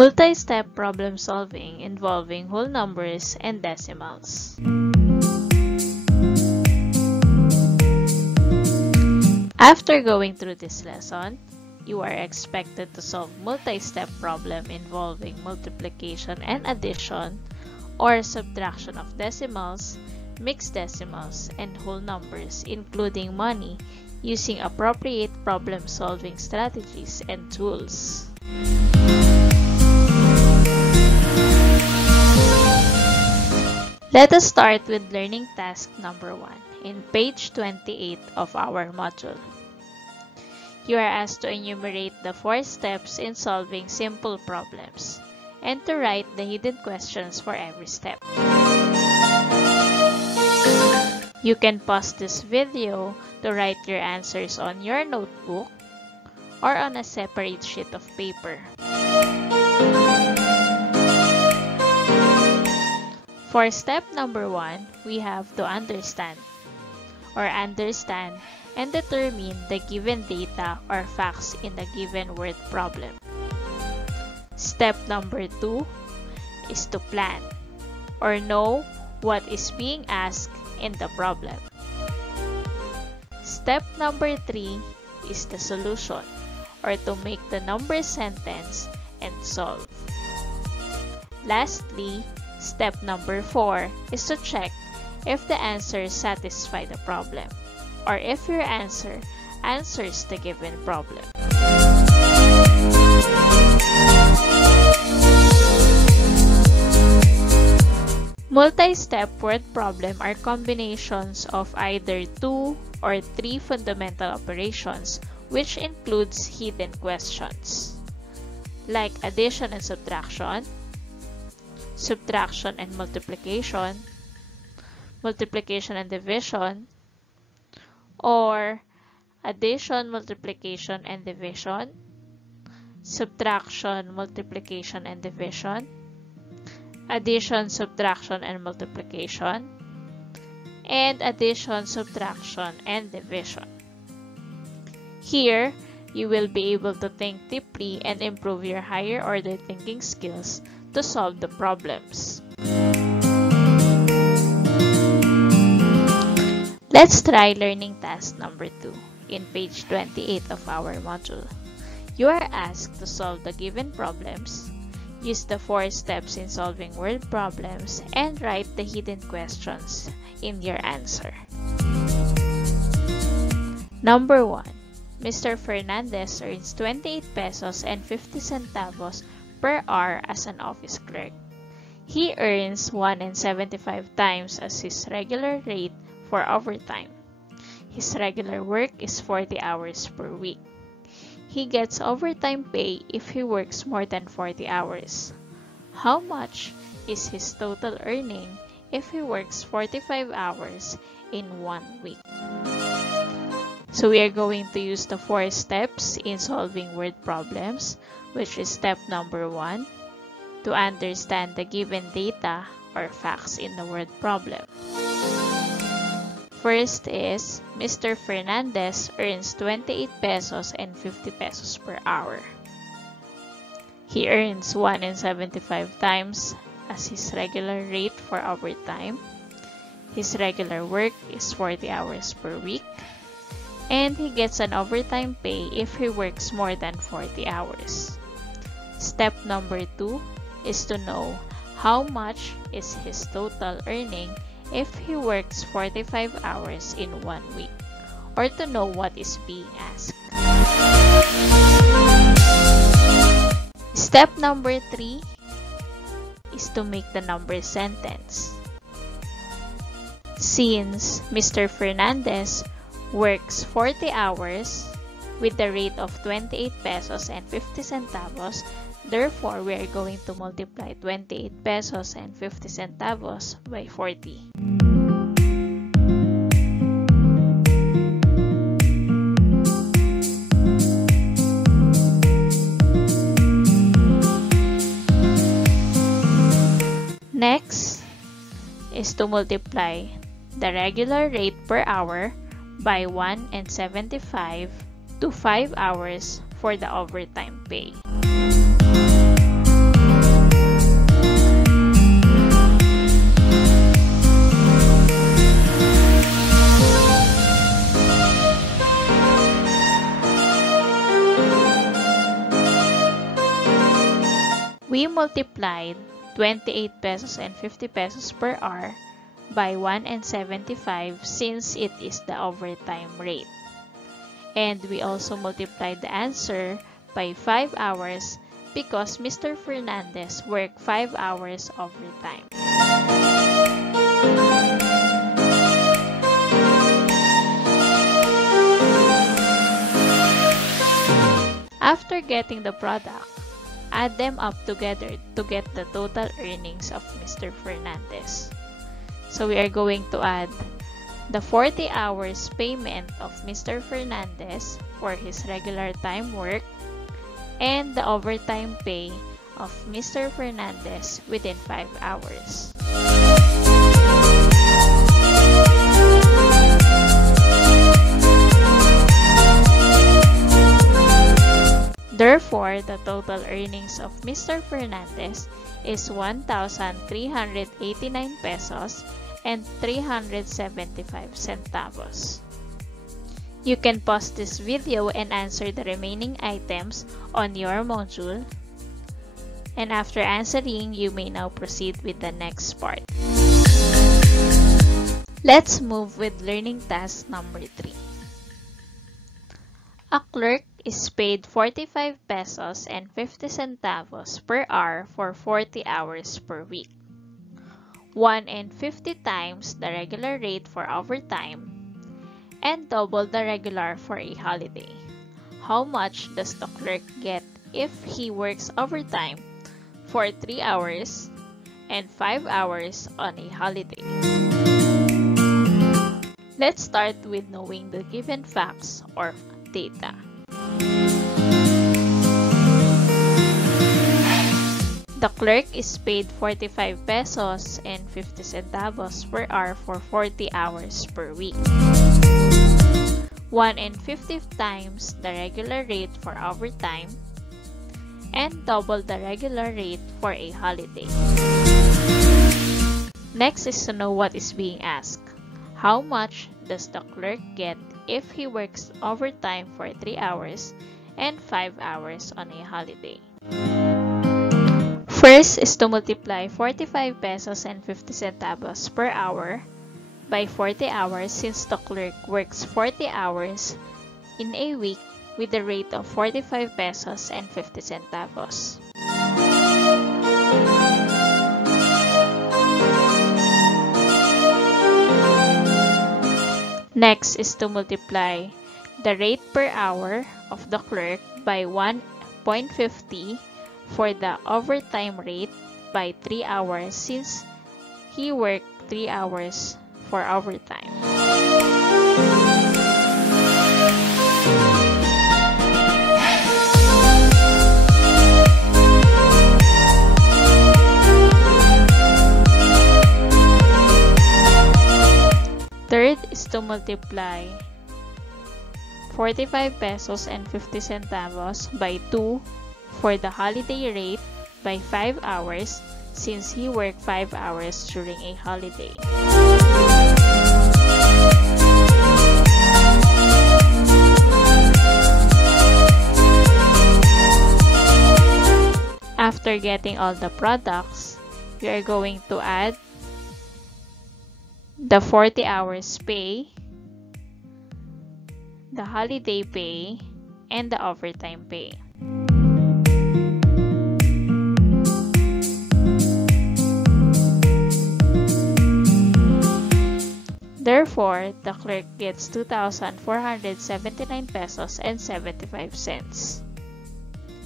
Multi-step problem solving involving whole numbers and decimals. After going through this lesson, you are expected to solve multi-step problem involving multiplication and addition or subtraction of decimals, mixed decimals, and whole numbers, including money, using appropriate problem-solving strategies and tools. Let us start with learning task number 1 in page 28 of our module. You are asked to enumerate the 4 steps in solving simple problems and to write the hidden questions for every step. You can pause this video to write your answers on your notebook or on a separate sheet of paper. For step number 1, we have to understand and determine the given data or facts in the given word problem. Step number 2 is to plan or know what is being asked in the problem. Step number 3 is the solution or to make the number sentence and solve. Lastly, step number 4 is to check if the answers satisfy the problem or if your answer answers the given problem. Multi-step word problem are combinations of either 2 or 3 fundamental operations, which includes hidden questions like addition and subtraction, subtraction and multiplication, multiplication and division, or addition, multiplication and division, subtraction, multiplication and division, addition, subtraction and multiplication, and addition, subtraction and division. Here, you will be able to think deeply and improve your higher order thinking skills to solve the problems. Let's try learning task number 2 in page 28 of our module. You are asked to solve the given problems, use the 4 steps in solving word problems, and write the hidden questions in your answer. Number 1. Mr. Fernandez earns 28 pesos and 50 centavos per hour as an office clerk. He earns 1.75 times as his regular rate for overtime. His regular work is 40 hours per week. He gets overtime pay if he works more than 40 hours. How much is his total earning if he works 45 hours in 1 week? So we are going to use the 4 steps in solving word problems, which is step number 1, to understand the given data or facts in the word problem. First is, Mr. Fernandez earns 28 pesos and 50 pesos per hour. He earns 1.75 times as his regular rate for overtime. His regular work is 40 hours per week. And he gets an overtime pay if he works more than 40 hours. Step number 2 is to know how much is his total earning if he works 45 hours in 1 week, or to know what is being asked. Step number 3 is to make the number sentence. Since Mr. Fernandez works 40 hours with the rate of 28 pesos and 50 centavos, therefore we are going to multiply 28 pesos and 50 centavos by 40. Next is to multiply the regular rate per hour by 1.75 to 5 hours for the overtime pay. multiplied 28 pesos and 50 pesos per hour by 1.75 since it is the overtime rate. And we also multiplied the answer by 5 hours because Mr. Fernandez worked 5 hours overtime. After getting the product, add them up together to get the total earnings of Mr. Fernandez. So we are going to add the 40 hours payment of Mr. Fernandez for his regular time work and the overtime pay of Mr. Fernandez within 5 hours. Therefore, the total earnings of Mr. Fernandez is 1,389 pesos and 375 centavos. You can pause this video and answer the remaining items on your module. And after answering, you may now proceed with the next part. Let's move with learning task number 3. A clerk is paid 45 pesos and 50 centavos per hour for 40 hours per week. 1.50 times the regular rate for overtime and double the regular for a holiday. How much does the clerk get if he works overtime for 3 hours and 5 hours on a holiday? Let's start with knowing the given facts or data. The clerk is paid 45 pesos and 50 centavos per hour for 40 hours per week. 1.50 times the regular rate for overtime and double the regular rate for a holiday. Next is to know what is being asked. How much does the clerk get if he works overtime for 3 hours and 5 hours on a holiday? First is to multiply 45 pesos and 50 centavos per hour by 40 hours since the clerk works 40 hours in a week with the rate of 45 pesos and 50 centavos. Next is to multiply the rate per hour of the clerk by 1.50 for the overtime rate by 3 hours since he worked 3 hours for overtime. Third is to multiply 45 pesos and 50 centavos by 2 for the holiday rate by 5 hours since he worked 5 hours during a holiday. After getting all the products, we are going to add the 40 hours pay, the holiday pay, and the overtime pay. Therefore, the clerk gets 2,479 pesos and 75 cents.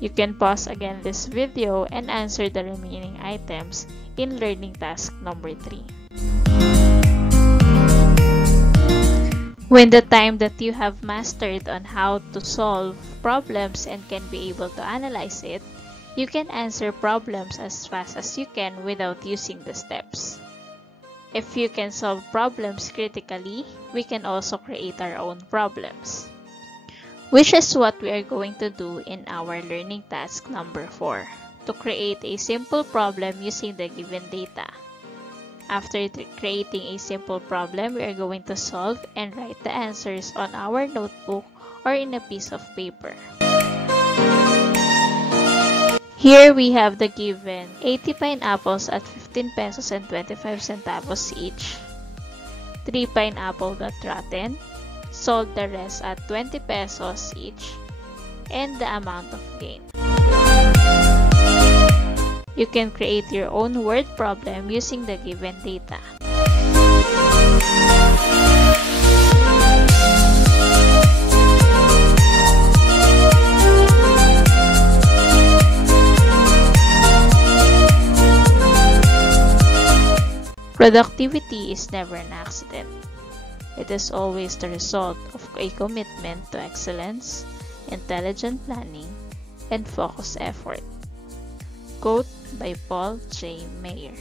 You can pause again this video and answer the remaining items in learning task number 3. When the time that you have mastered on how to solve problems and can be able to analyze it, you can answer problems as fast as you can without using the steps. If you can solve problems critically, we can also create our own problems, which is what we are going to do in our learning task number 4, to create a simple problem using the given data. After creating a simple problem, we are going to solve and write the answers on our notebook or in a piece of paper. Here we have the given 80 pineapples at 15 pesos and 25 centavos each. 3 pineapple got rotten, sold the rest at 20 pesos each, and the amount of gain. You can create your own word problem using the given data. Productivity is never an accident. It is always the result of a commitment to excellence, intelligent planning, and focused effort. Quote by Paul J. Mayer.